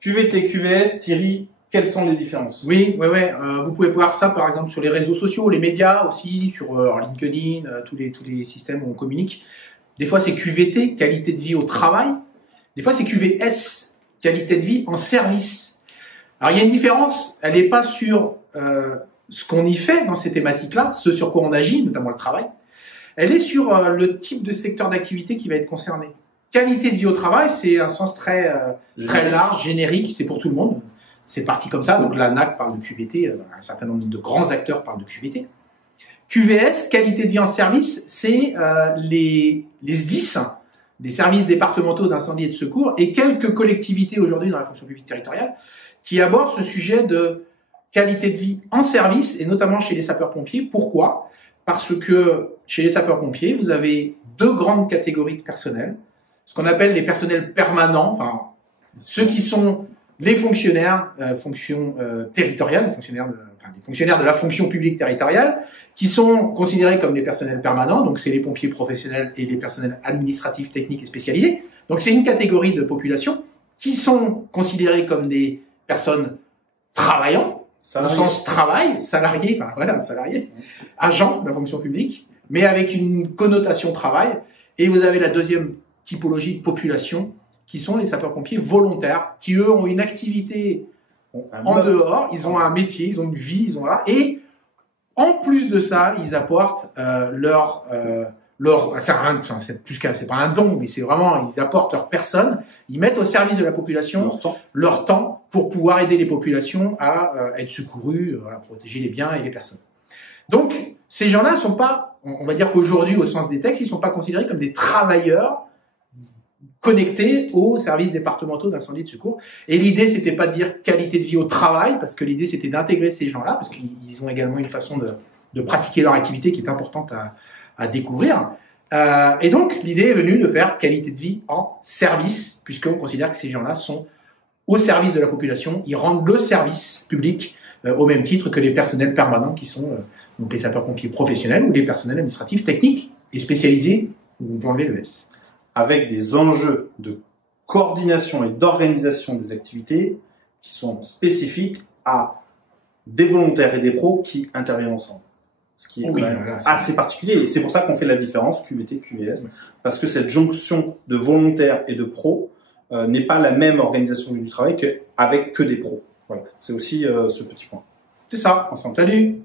QVT, QVS, Thierry, quelles sont les différences? Oui, vous pouvez voir ça par exemple sur les réseaux sociaux, les médias aussi, sur LinkedIn, tous les systèmes où on communique. Des fois c'est QVT, qualité de vie au travail. Des fois c'est QVS, qualité de vie en service. Alors il y a une différence, elle n'est pas sur ce qu'on y fait dans ces thématiques-là, ce sur quoi on agit, notamment le travail. Elle est sur le type de secteur d'activité qui va être concerné. Qualité de vie au travail, c'est un sens très large, générique, c'est pour tout le monde. C'est parti comme ça, donc la NAC parle de QVT, un certain nombre de grands acteurs parlent de QVT. QVS, qualité de vie en service, c'est les SDIS, des services départementaux d'incendie et de secours, et quelques collectivités aujourd'hui dans la fonction publique territoriale qui abordent ce sujet de qualité de vie en service, et notamment chez les sapeurs-pompiers. Pourquoi? Parce que chez les sapeurs-pompiers, vous avez deux grandes catégories de personnel, ce qu'on appelle les personnels permanents, enfin ceux qui sont les fonctionnaires, fonction territoriale, les fonctionnaires de la fonction publique territoriale, qui sont considérés comme les personnels permanents, donc c'est les pompiers professionnels et les personnels administratifs, techniques et spécialisés. Donc c'est une catégorie de population qui sont considérés comme des personnes travaillant, au sens travail, salariés, agents de la fonction publique, mais avec une connotation travail. Et vous avez la deuxième typologie de population, qui sont les sapeurs-pompiers volontaires, qui eux ont une activité en dehors, ils ont un métier, ils ont une vie, ils ont là, et en plus de ça, ils apportent c'est pas un don, mais c'est vraiment, ils apportent leur personne, ils mettent au service de la population leur temps pour pouvoir aider les populations à être secourues, à protéger les biens et les personnes. Donc, ces gens-là sont pas, on va dire qu'aujourd'hui, au sens des textes, ils sont pas considérés comme des travailleurs connectés aux services départementaux d'incendie et de secours. Et l'idée, c'était pas de dire qualité de vie au travail, parce que l'idée, c'était d'intégrer ces gens-là, parce qu'ils ont également une façon de pratiquer leur activité qui est importante à découvrir. Et donc, l'idée est venue de faire qualité de vie en service, puisqu'on considère que ces gens-là sont au service de la population, ils rendent le service public au même titre que les personnels permanents qui sont donc les sapeurs-pompiers professionnels ou les personnels administratifs, techniques et spécialisés, où on peut enlever le S. Avec des enjeux de coordination et d'organisation des activités qui sont spécifiques à des volontaires et des pros qui interviennent ensemble. Ce qui est assez particulier, et c'est pour ça qu'on fait la différence QVT, QVS, parce que cette jonction de volontaires et de pros n'est pas la même organisation du travail qu'avec que des pros. Voilà. C'est aussi ce petit point. C'est ça, ensemble. Salut!